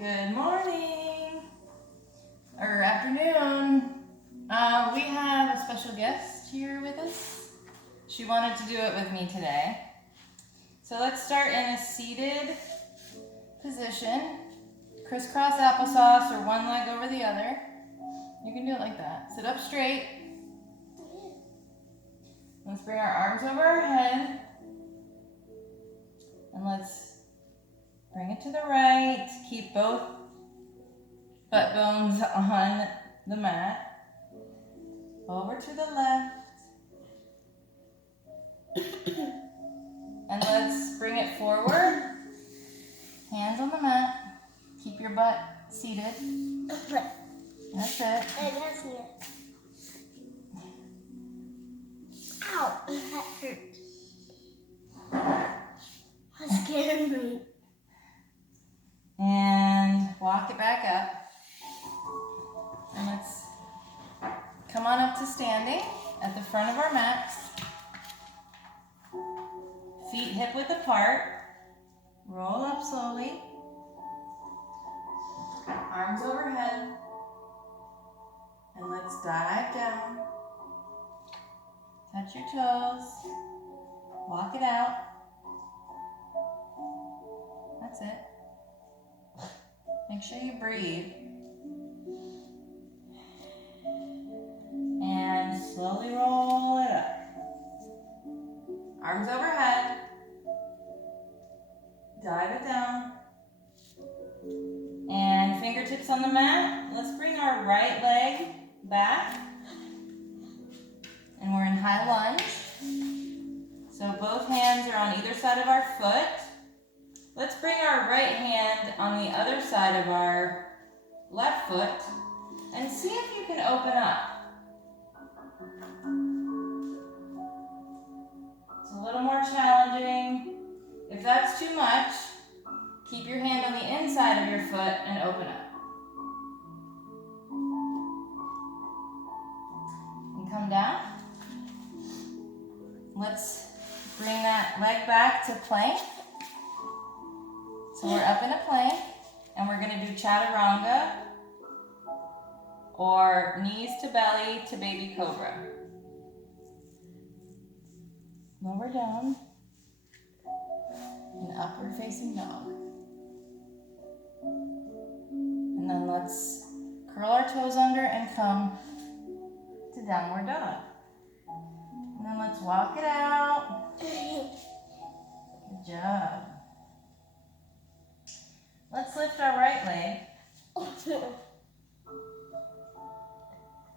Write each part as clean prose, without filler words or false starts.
Good morning, or afternoon. We have a special guest here with us. She wanted to do it with me today. So let's start in a seated position. Crisscross applesauce or one leg over the other. You can do it like that. Sit up straight. Let's bring our arms over our head. And let's bring it to the right. Keep both butt bones on the mat. Over to the left. And let's bring it forward. Hands on the mat. Keep your butt seated. That's it. Ow, that hurt. That scared me. And walk it back up. And let's come on up to standing at the front of our mat. Feet hip width apart. Roll up slowly. Arms overhead. And let's dive down. Touch your toes. Walk it out. That's it. Make sure you breathe. And slowly roll it up. Arms overhead. Dive it down. And fingertips on the mat. Let's bring our right leg back. And we're in high lunge. So both hands are on either side of our foot. Let's bring our right hand on the other side of our left foot and see if you can open up. It's a little more challenging. If that's too much, keep your hand on the inside of your foot and open up. And come down. Let's bring that leg back to plank. So we're up in a plank, and we're going to do chaturanga, or knees to belly to baby cobra. Lower down, and upward facing dog. And then let's curl our toes under and come to downward dog. And then let's walk it out. Good job. Let's lift our right leg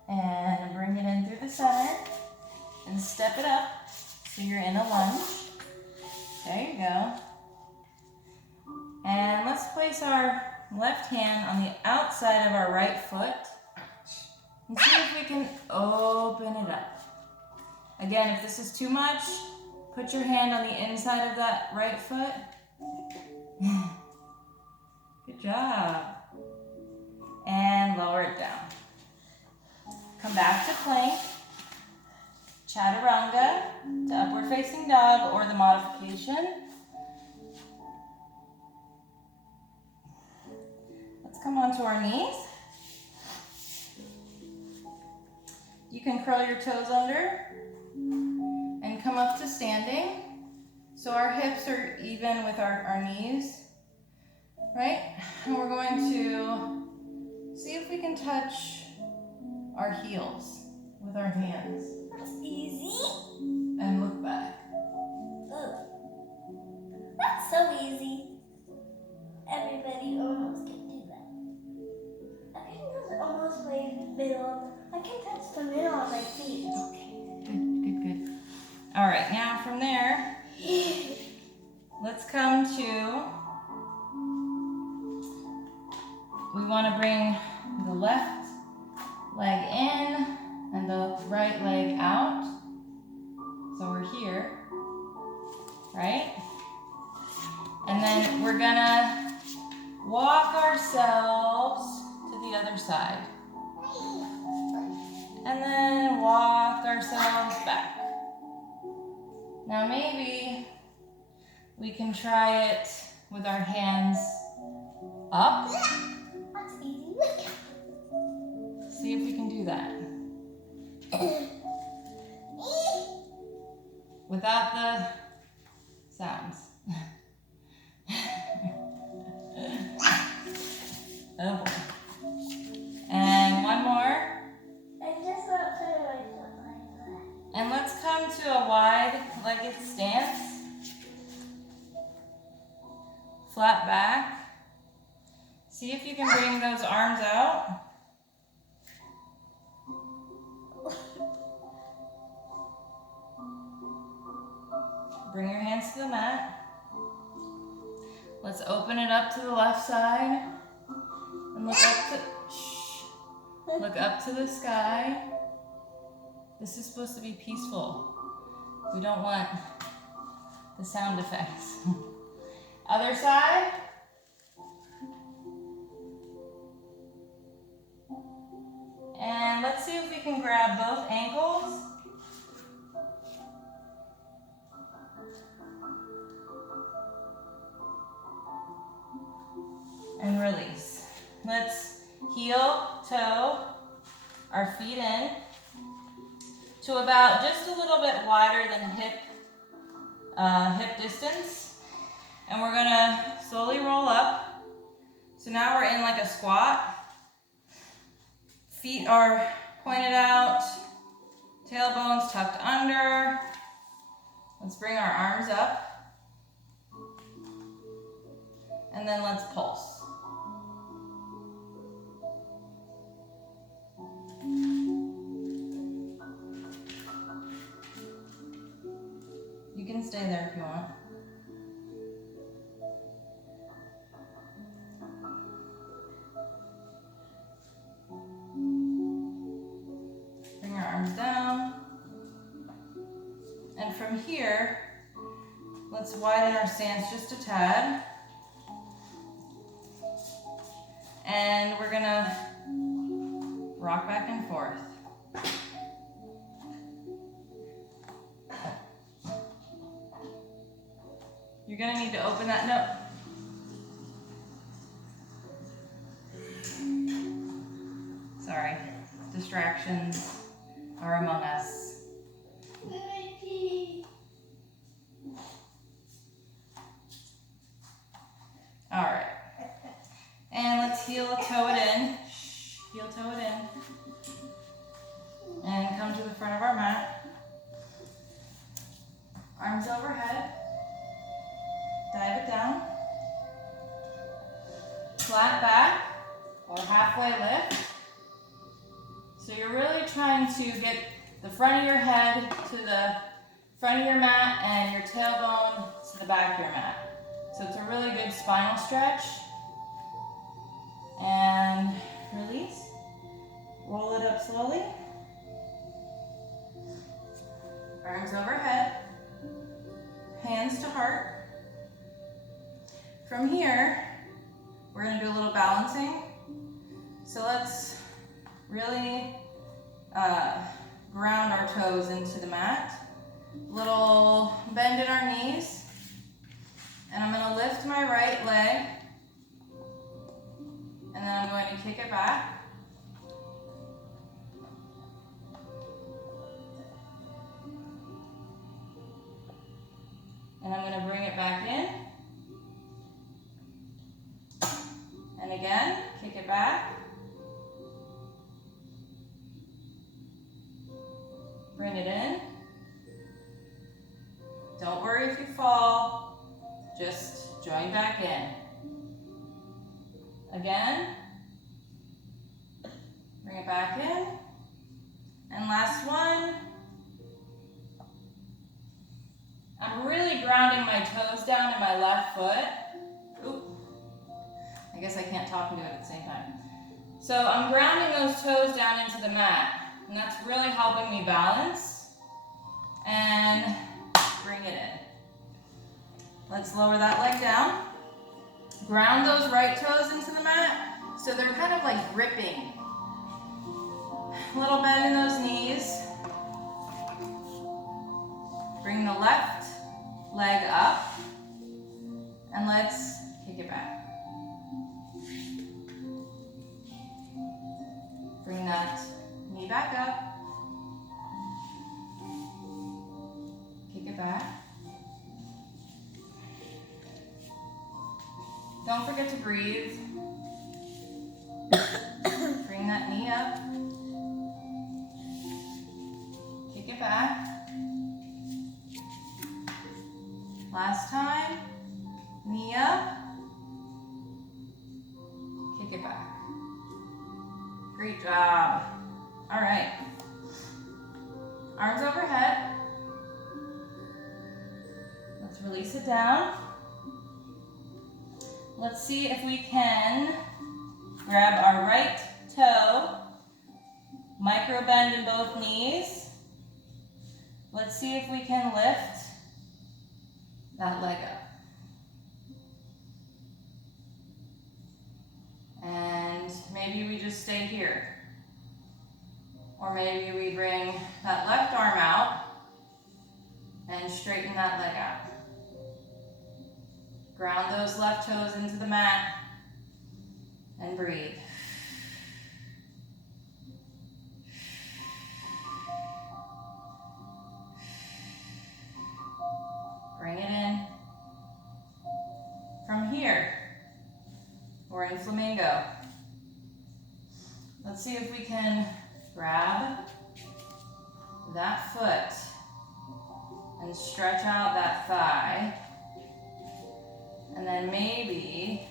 and bring it in through the center and step it up so you're in a lunge. There you go. And let's place our left hand on the outside of our right foot and see if we can open it up. Again, if this is too much, put your hand on the inside of that right foot. Good job. And lower it down. Come back to plank, chaturanga, to upward facing dog or the modification. Let's come onto our knees. You can curl your toes under and come up to standing. So our hips are even with our knees. Right? And we're going to see if we can touch our heels with our hands. That's easy. And look back. Oh, that's so easy. Everybody almost can do that. I can just almost wave the middle. I can touch the middle of my feet. Okay, good. All right, now from there, let's come to, we want to bring the left leg in and the right leg out. So we're here, right? And then we're gonna walk ourselves to the other side. And then walk ourselves back. Now maybe we can try it with our hands up. That's easy. See if we can do that. Without the sounds. Oh boy. And one more. I just want to put my foot like that. And let's come to a wide-legged stance. Flat back. See if you can bring those arms out. Bring your hands to the mat. Let's open it up to the left side. And look up to the sky. This is supposed to be peaceful. We don't want the sound effects. Other side. And let's see if we can grab both ankles. And release. Let's heel, toe, our feet in to about just a little bit wider than hip distance. And we're gonna slowly roll up. So now we're in like a squat. Feet are pointed out, tailbones tucked under. Let's bring our arms up. And then let's pulse. You can stay there if you want. Bring our arms down. And from here, let's widen our stance just a tad. And we're gonna rock back and forth. You're gonna need to open that note. Sorry, distractions are among us. All right, and let's heel toe it in. Heel toe it in. And come to the front of our mat. Arms overhead. Dive it down. Flat back or halfway lift. So you're really trying to get the front of your head to the front of your mat and your tailbone to the back of your mat. So it's a really good spinal stretch. And release. Roll it up slowly. Arms overhead. Hands to heart. From here, we're going to do a little balancing. So let's really ground our toes into the mat. Little bend in our knees. And I'm going to lift my right leg. And then I'm going to kick it back. And I'm going to bring it back in. And again, kick it back. Bring it in. Don't worry if you fall. Just join back in. Again. Bring it back in. And last one. I'm really grounding my toes down in my left foot. Oop. I guess I can't talk and do it at the same time. So I'm grounding those toes down into the mat. And that's really helping me balance. And bring it in. Let's lower that leg down. Ground those right toes into the mat. So they're kind of like gripping. A little bend in those knees. Bring the left leg up. And let's Kick it back. Bring that knee back up. Kick it back. Don't forget to breathe. Bring that knee up. Kick it back. Last time. Knee up. Kick it back. Great job. All right. Arms overhead. Let's release it down. Let's see if we can grab our right toe, micro bend in both knees. Let's see if we can lift that leg up. And maybe we just stay here. Or maybe we bring that left arm out and straighten that leg out. Ground those left toes into the mat and breathe. Bring it in. From here, we're in flamingo. Let's see if we can grab that foot and stretch out that thigh. And then maybe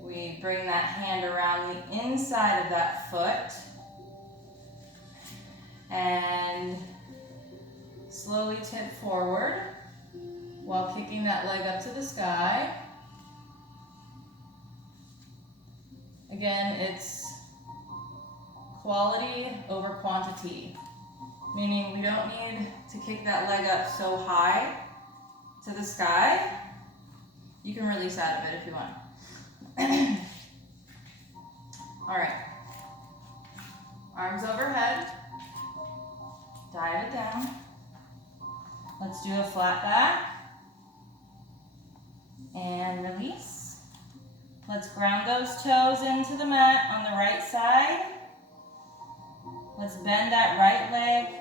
we bring that hand around the inside of that foot and slowly tip forward while kicking that leg up to the sky. Again, it's quality over quantity, meaning we don't need to kick that leg up so high to the sky. You can release out of it if you want. All right. Arms overhead. Dive it down. Let's do a flat back. And release. Let's ground those toes into the mat on the right side. Let's bend that right leg.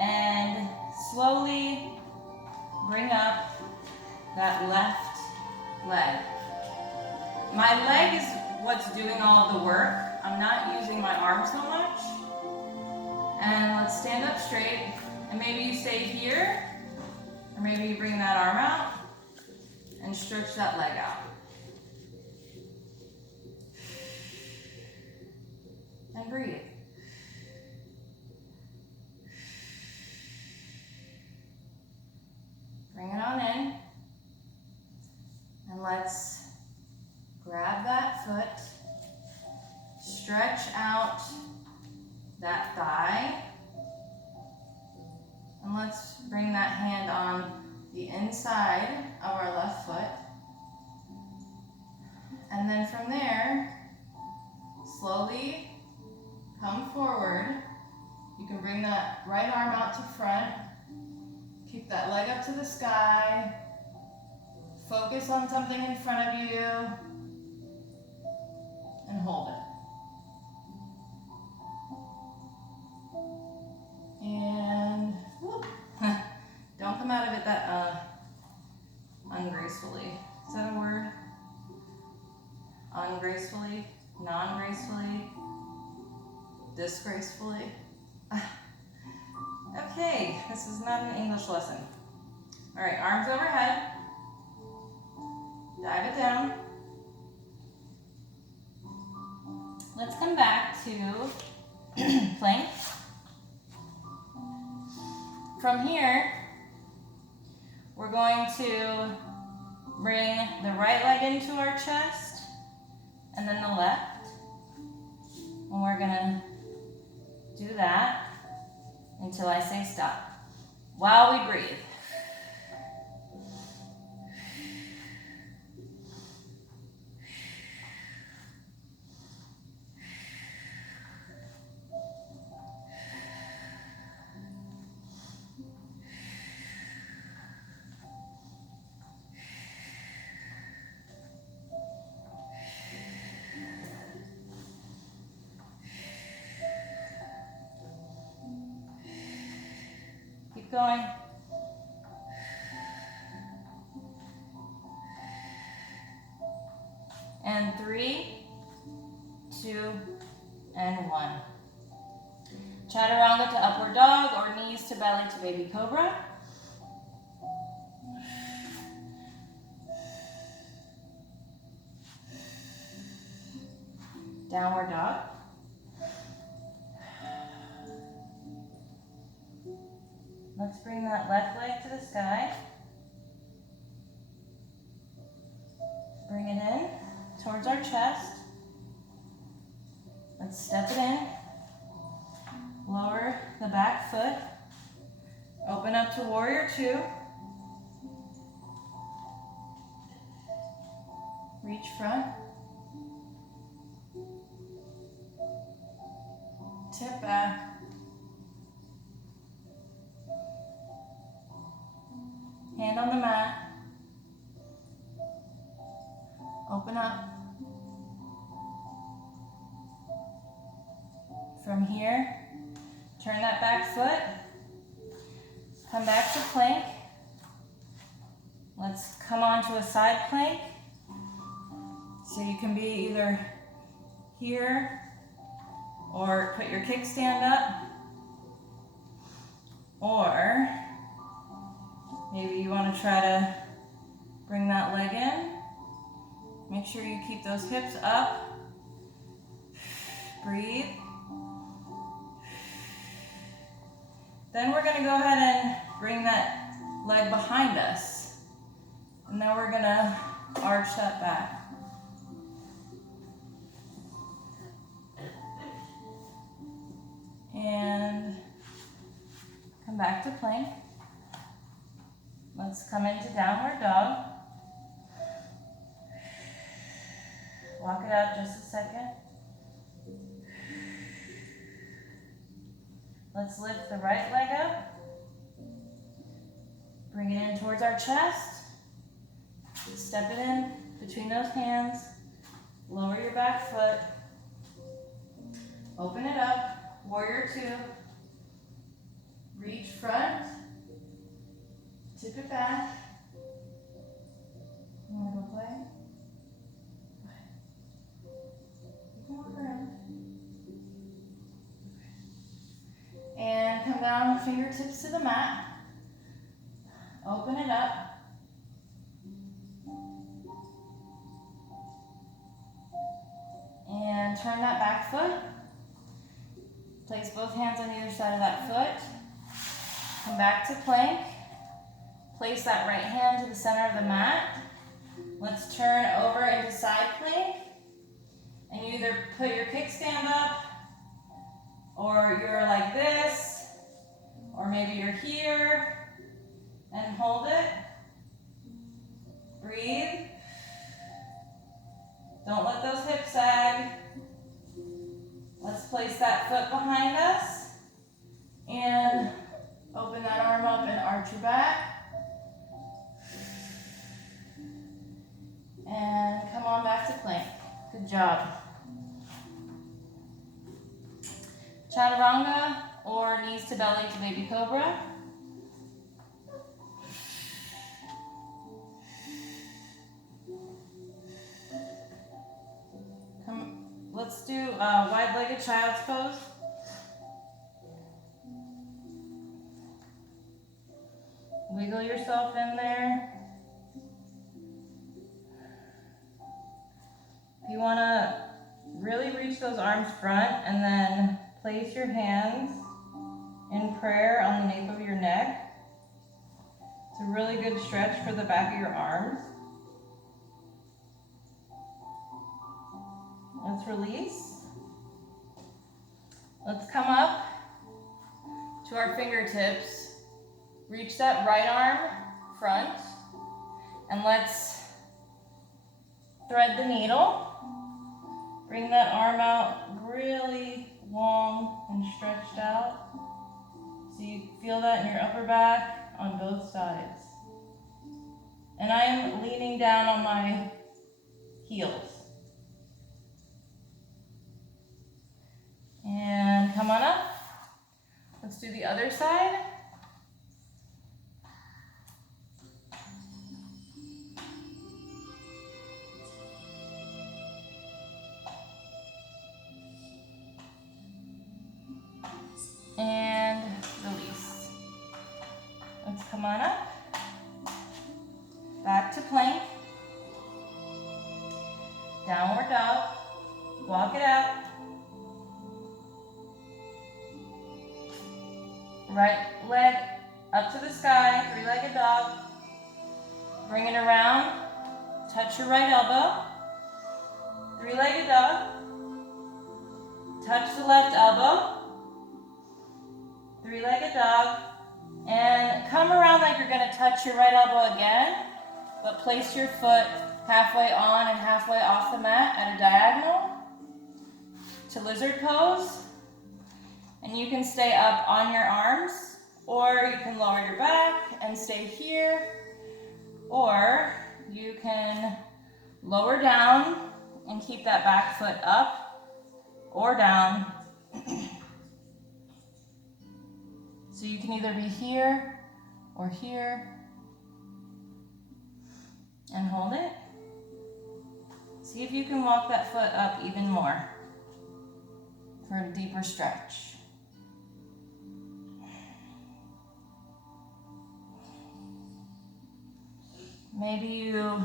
And slowly bring up that left leg. My leg is what's doing all of the work. I'm not using my arm so much. And let's stand up straight. And maybe you stay here, or maybe you bring that arm out and stretch that leg out. And breathe. Bring it on in. And let's grab that foot, stretch out that thigh, and let's bring that hand on the inside of our left foot. And then from there, slowly come forward. You can bring that right arm out to front, kick that leg up to the sky, focus on something in front of you, and hold it. And whoop. Don't come out of it that ungracefully. Is that a word? Ungracefully, non-gracefully, disgracefully. Okay, this is not an English lesson. All right, arms overhead. Dive it down. Let's come back to plank. From here, we're going to bring the right leg into our chest and then the left. And we're gonna do that until I say stop, while we breathe. going. And 3, 2, and 1. Chaturanga to upward dog or knees to belly to baby cobra. Downward dog. Let's bring that left leg to the sky. Bring it in towards our chest. Let's step it in. Lower the back foot. Open up to warrior 2. Reach front. Tip back. Hand on the mat. Open up. From here, turn that back foot. Come back to plank. Let's come onto a side plank. So you can be either here or put your kickstand up. Or maybe you want to try to bring that leg in. Make sure you keep those hips up. Breathe. Then we're going to go ahead and bring that leg behind us. And then we're going to arch that back. And come back to plank. Let's come into downward dog. Walk it out just a second. Let's lift the right leg up. Bring it in towards our chest. Step it in between those hands. Lower your back foot. Open it up. Warrior 2. Reach front. Tip it back. You want to go play? You can walk around. And come down, fingertips to the mat. Open it up. And turn that back foot. Place both hands on either side of that foot. Come back to plank. Place that right hand to the center of the mat. Let's turn over into side plank. And you either put your kickstand up, or you're like this, or maybe you're here, and hold it. Breathe. Don't let those hips sag. Let's place that foot behind us, and open that arm up and arch your back. And come on back to plank. Good job. Chaturanga or knees to belly to baby cobra. Let's do wide-legged child's pose. Wiggle yourself in there. If you want to really reach those arms front and then place your hands in prayer on the nape of your neck. It's a really good stretch for the back of your arms. Let's release. Let's come up to our fingertips. Reach that right arm front. And let's thread the needle. Bring that arm out really long and stretched out. So you feel that in your upper back on both sides. And I am leaning down on my heels. And come on up. Let's do the other side. downward dog. Walk it out. Right leg up to the sky, three-legged dog. Bring it around, touch your right elbow. Three-legged dog. Touch the left elbow. Three-legged dog. And come around like you're gonna touch your right elbow again, but place your foot halfway on and halfway off the mat at a diagonal to lizard pose. And you can stay up on your arms, or you can lower your back and stay here, or you can lower down and keep that back foot up or down. So you can either be here or here and hold it. See if you can walk that foot up even more for a deeper stretch. Maybe you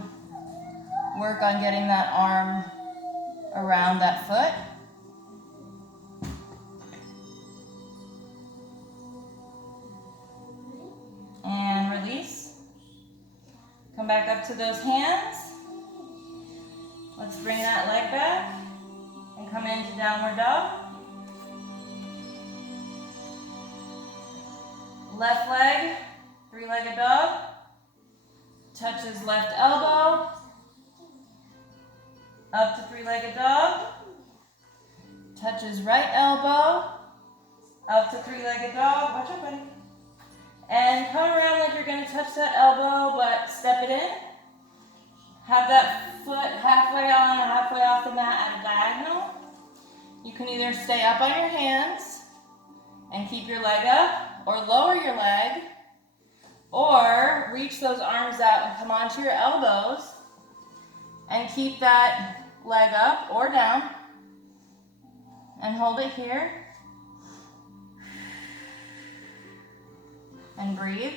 work on getting that arm around that foot. And release. Come back up to those hands. Let's bring that leg back and come into downward dog. Left leg, three-legged dog. Touches left elbow. Up to three-legged dog. Touches right elbow. Up to three-legged dog. Watch out, buddy. And come around like you're going to touch that elbow, but step it in. Have that foot halfway on and halfway off the mat at a diagonal. You can either stay up on your hands and keep your leg up, or lower your leg, or reach those arms out and come onto your elbows and keep that leg up or down and hold it here. And breathe.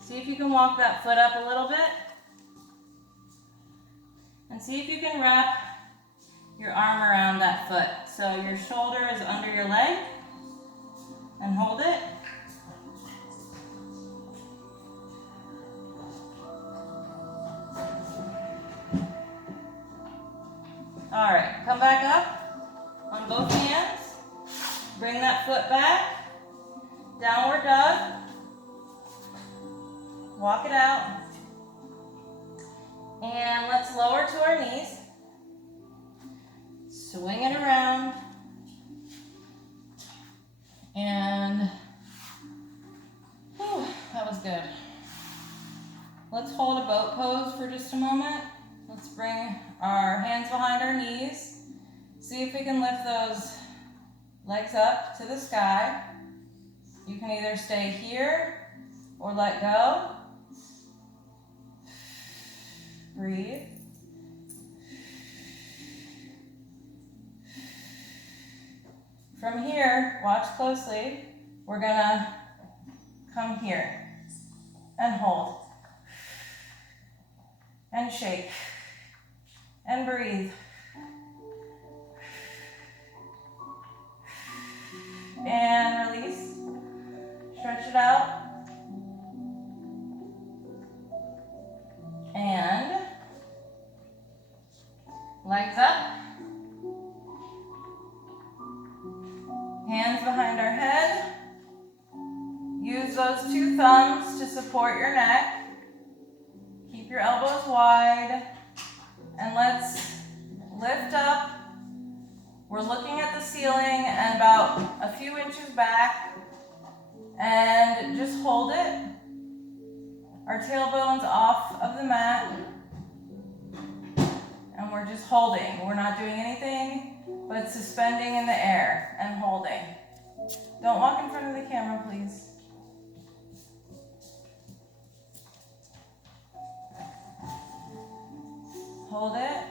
See if you can walk that foot up a little bit. And see if you can wrap your arm around that foot. So your shoulder is under your leg. And hold it. All right, come back up on both hands. Bring that foot back. Downward dog. Walk it out. And let's lower to our knees. Swing it around. And whew, that was good. Let's hold a boat pose for just a moment. Let's bring our hands behind our knees. See if we can lift those legs up to the sky. You can either stay here or let go. Breathe. From here, watch closely. We're gonna come here and hold and shake and breathe. And release. Stretch it out. And legs up. Hands behind our head. Use those two thumbs to support your neck. Keep your elbows wide. And let's lift up. We're looking at the ceiling and about a few inches back. And just hold it. Our tailbone's off of the mat. And we're just holding. We're not doing anything but suspending in the air and holding. Don't walk in front of the camera, please. Hold it.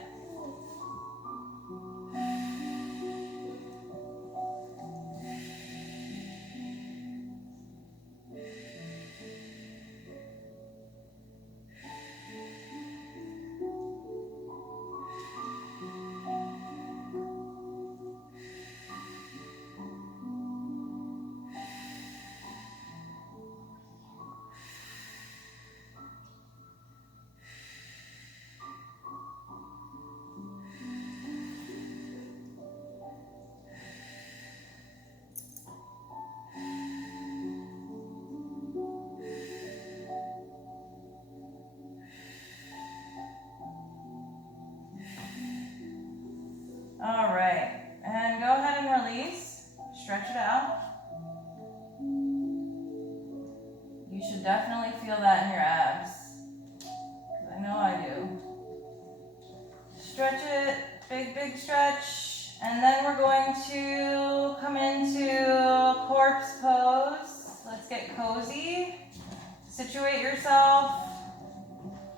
You should definitely feel that in your abs. 'Cause I know I do. Stretch it, big stretch. And then we're going to come into corpse pose. Let's get cozy. Situate yourself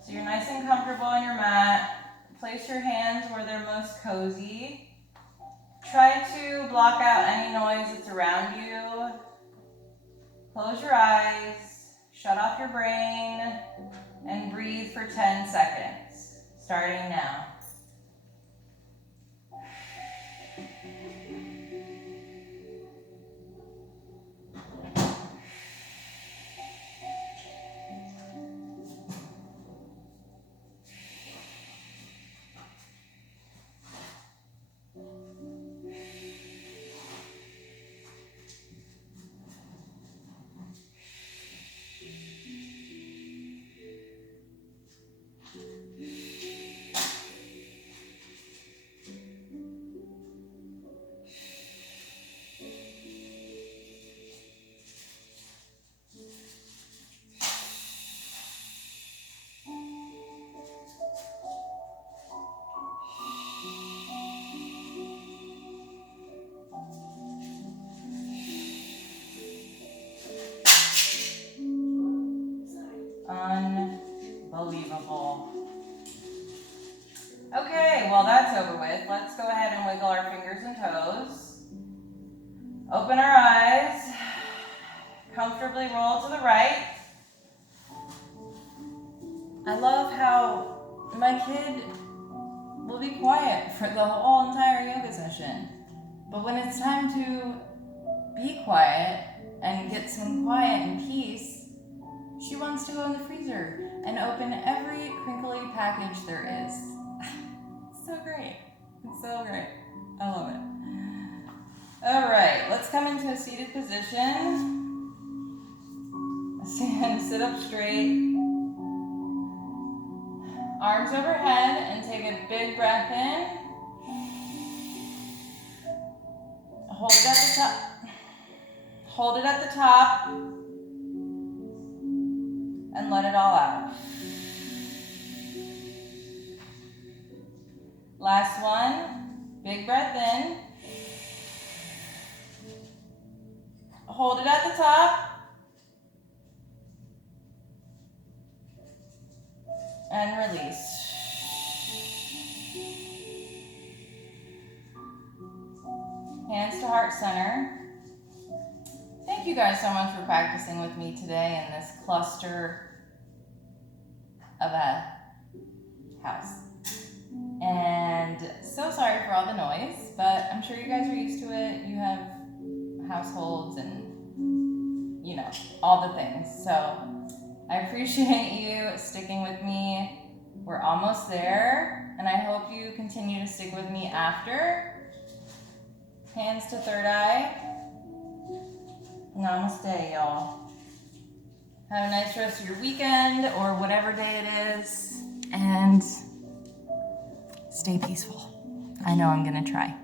so you're nice and comfortable on your mat. Place your hands where they're most cozy. Try to block out any noise that's around you. Close your eyes, shut off your brain, and breathe for 10 seconds, starting now. Unbelievable. Okay, well that's over with. Let's go ahead and wiggle our fingers and toes. Open our eyes. Comfortably roll to the right. I love how my kid will be quiet for the whole entire yoga session. But when it's time to be quiet and get some quiet and peace, she wants to go in the freezer and open every crinkly package there is. It's so great. It's so great. I love it. All right, let's come into a seated position. Stand, sit up straight. Arms overhead and take a big breath in. Hold it at the top. Hold it at the top. And let it all out. Last one. Big breath in. Hold it at the top. And release. Hands to heart center. Thank you guys so much for practicing with me today in this cluster of a house. And so sorry for all the noise, but I'm sure you guys are used to it. You have households and, you know, all the things. So I appreciate you sticking with me. We're almost there, and I hope you continue to stick with me after. Hands to third eye. Namaste, y'all. Have a nice rest of your weekend or whatever day it is, and stay peaceful. I know I'm gonna try.